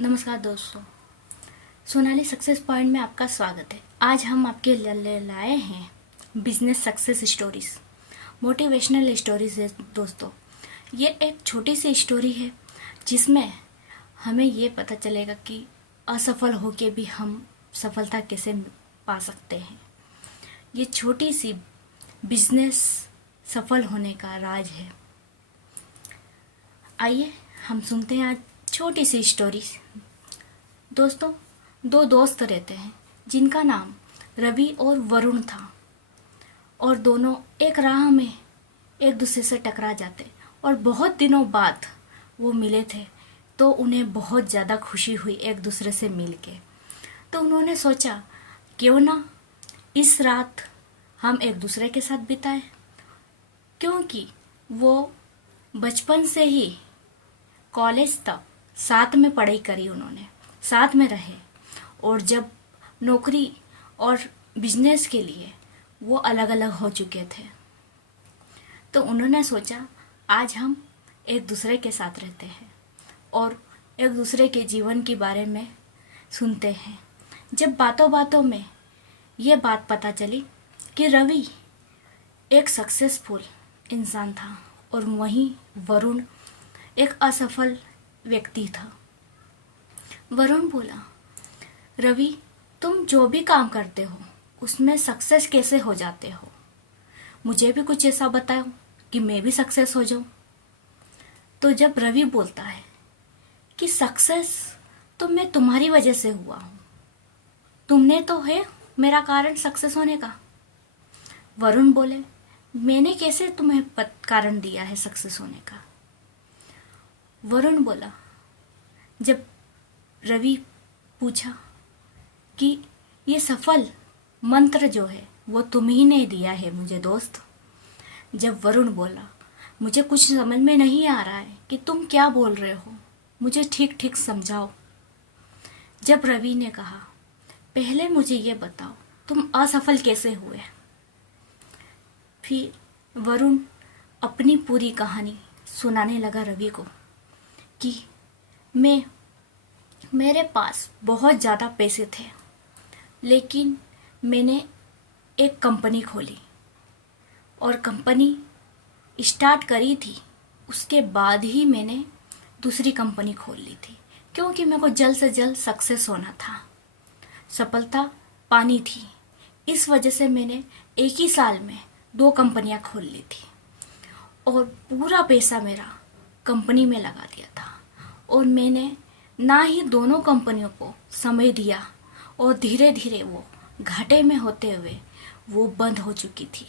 नमस्कार दोस्तों, Sonali success point में आपका स्वागत है। आज हम आपके लिए लाए हैं business success stories, motivational stories है दोस्तों। ये एक छोटी सी स्टोरी है जिसमें हमें ये पता चलेगा कि असफल होके भी हम सफलता कैसे पा सकते हैं। ये छोटी सी बिजनेस सफल होने का राज है। आइए हम सुनते हैं आज छोटी सी स्टोरी। दोस्तों, दो दोस्त रहते हैं जिनका नाम रवि और वरुण था, और दोनों एक राह में एक दूसरे से टकरा जाते और बहुत दिनों बाद वो मिले थे। तो उन्हें बहुत ज़्यादा खुशी हुई एक दूसरे से मिल के। तो उन्होंने सोचा क्यों ना इस रात हम एक दूसरे के साथ बिताएं, क्योंकि वो बचपन से ही कॉलेज तक साथ में पढ़ाई करी, उन्होंने साथ में रहे, और जब नौकरी और बिजनेस के लिए वो अलग अलग हो चुके थे। तो उन्होंने सोचा आज हम एक दूसरे के साथ रहते हैं और एक दूसरे के जीवन के बारे में सुनते हैं। जब बातों बातों में ये बात पता चली कि रवि एक सक्सेसफुल इंसान था और वहीं वरुण एक असफल व्यक्ति था। वरुण बोला, रवि, तुम जो भी काम करते हो उसमें सक्सेस कैसे हो जाते हो? मुझे भी कुछ ऐसा बताओ कि मैं भी सक्सेस हो जाऊं। तो जब रवि बोलता है कि सक्सेस तो मैं तुम्हारी वजह से हुआ हूं, तुमने तो है मेरा कारण सक्सेस होने का। वरुण बोले, मैंने कैसे तुम्हें कारण दिया है सक्सेस होने का? वरुण बोला, जब रवि पूछा कि ये सफल मंत्र जो है वो तुम ही ने दिया है मुझे दोस्त। जब वरुण बोला, मुझे कुछ समझ में नहीं आ रहा है कि तुम क्या बोल रहे हो, मुझे ठीक ठीक समझाओ। जब रवि ने कहा, पहले मुझे ये बताओ तुम असफल कैसे हुए। फिर वरुण अपनी पूरी कहानी सुनाने लगा रवि को कि मेरे पास बहुत ज़्यादा पैसे थे, लेकिन मैंने एक कंपनी खोली और कंपनी स्टार्ट करी थी, उसके बाद ही मैंने दूसरी कंपनी खोल ली थी, क्योंकि मेरे को जल्द से जल्द सक्सेस होना था, सफलता पानी थी। इस वजह से मैंने एक ही साल में 2 कंपनियां खोल ली थी और पूरा पैसा मेरा कंपनी में लगा दिया था, और मैंने ना ही दोनों कंपनियों को समय दिया, और धीरे धीरे वो घाटे में होते हुए वो बंद हो चुकी थी,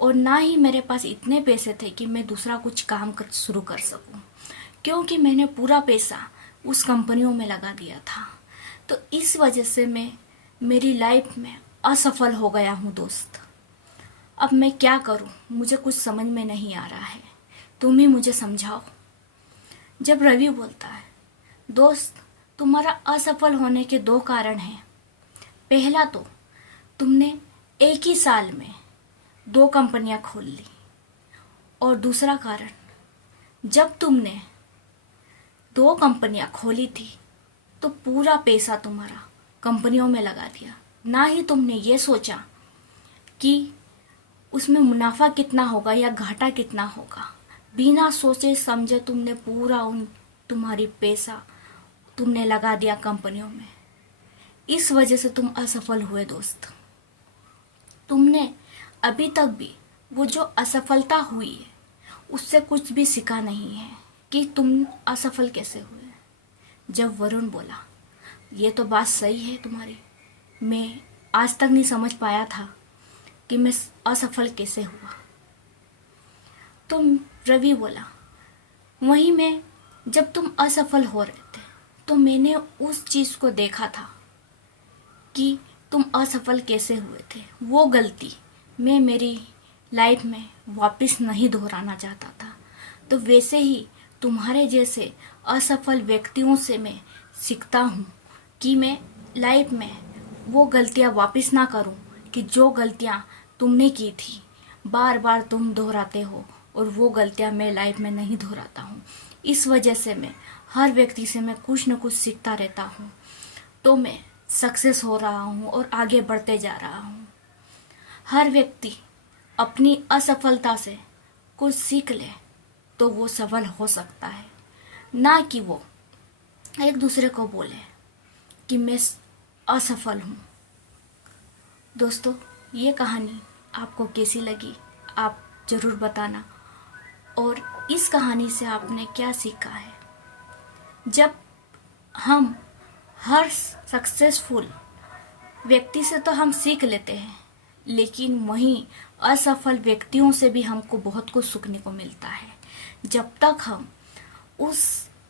और ना ही मेरे पास इतने पैसे थे कि मैं दूसरा कुछ काम शुरू कर सकूं, क्योंकि मैंने पूरा पैसा उस कंपनियों में लगा दिया था। तो इस वजह से मैं मेरी लाइफ में असफल हो गया हूँ दोस्त। अब मैं क्या करूँ, मुझे कुछ समझ में नहीं आ रहा है, तुम ही मुझे समझाओ। जब रवि बोलता है, दोस्त, तुम्हारा असफल होने के 2 कारण हैं। पहला तो तुमने एक ही साल में 2 कंपनियां खोल ली, और दूसरा कारण, जब तुमने 2 कंपनियां खोली थी तो पूरा पैसा तुम्हारा कंपनियों में लगा दिया, ना ही तुमने ये सोचा कि उसमें मुनाफा कितना होगा या घाटा कितना होगा। बिना सोचे समझे तुमने पूरा तुम्हारी पैसा तुमने लगा दिया कंपनियों में। इस वजह से तुम असफल हुए दोस्त। तुमने अभी तक भी वो जो असफलता हुई है उससे कुछ भी सीखा नहीं है कि तुम असफल कैसे हुए। जब वरुण बोला, ये तो बात सही है तुम्हारी, मैं आज तक नहीं समझ पाया था कि मैं असफल कैसे हुआ। तो रवि बोला, वहीं में जब तुम असफल हो रहे थे तो मैंने उस चीज़ को देखा था कि तुम असफल कैसे हुए थे। वो गलती मैं मेरी लाइफ में वापस नहीं दोहराना चाहता था। तो वैसे ही तुम्हारे जैसे असफल व्यक्तियों से मैं सीखता हूँ कि मैं लाइफ में वो गलतियाँ वापस ना करूँ कि जो गलतियाँ तुमने की थी बार बार तुम दोहराते हो, और वो गलतियाँ मैं लाइफ में नहीं दोहराता हूँ। इस वजह से मैं हर व्यक्ति से मैं कुछ न कुछ सीखता रहता हूँ, तो मैं सक्सेस हो रहा हूँ और आगे बढ़ते जा रहा हूँ। हर व्यक्ति अपनी असफलता से कुछ सीख ले तो वो सफल हो सकता है, ना कि वो एक दूसरे को बोले कि मैं असफल हूँ। दोस्तों, ये कहानी आपको कैसी लगी आप ज़रूर बताना, और इस कहानी से आपने क्या सीखा है। जब हम हर सक्सेसफुल व्यक्ति से तो हम सीख लेते हैं, लेकिन वहीं असफल व्यक्तियों से भी हमको बहुत कुछ सीखने को मिलता है। जब तक हम उस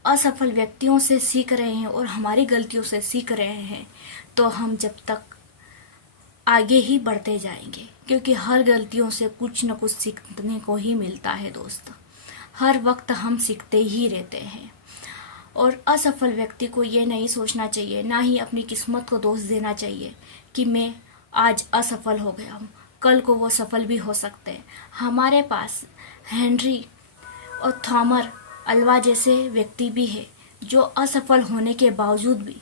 असफल व्यक्तियों से सीख रहे हैं और हमारी गलतियों से सीख रहे हैं, तो हम जब तक आगे ही बढ़ते जाएंगे, क्योंकि हर गलतियों से कुछ न कुछ सीखने को ही मिलता है। दोस्त, हर वक्त हम सीखते ही रहते हैं, और असफल व्यक्ति को ये नहीं सोचना चाहिए, ना ही अपनी किस्मत को दोष देना चाहिए कि मैं आज असफल हो गया हूँ, कल को वो सफल भी हो सकते हैं। हमारे पास हेनरी और थॉमस अल्वा जैसे व्यक्ति भी है, जो असफल होने के बावजूद भी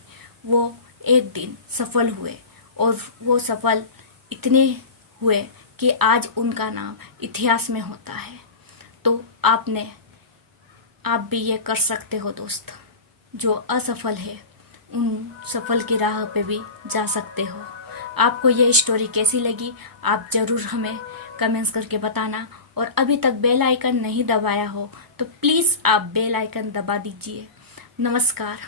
वो एक दिन सफल हुए, और वो सफल इतने हुए कि आज उनका नाम इतिहास में होता है। तो आप भी ये कर सकते हो दोस्त। जो असफल है उन सफल की राह पे भी जा सकते हो। आपको ये स्टोरी कैसी लगी आप ज़रूर हमें कमेंट्स करके बताना, और अभी तक बेल आइकन नहीं दबाया हो तो प्लीज़ आप बेल आइकन दबा दीजिए। नमस्कार।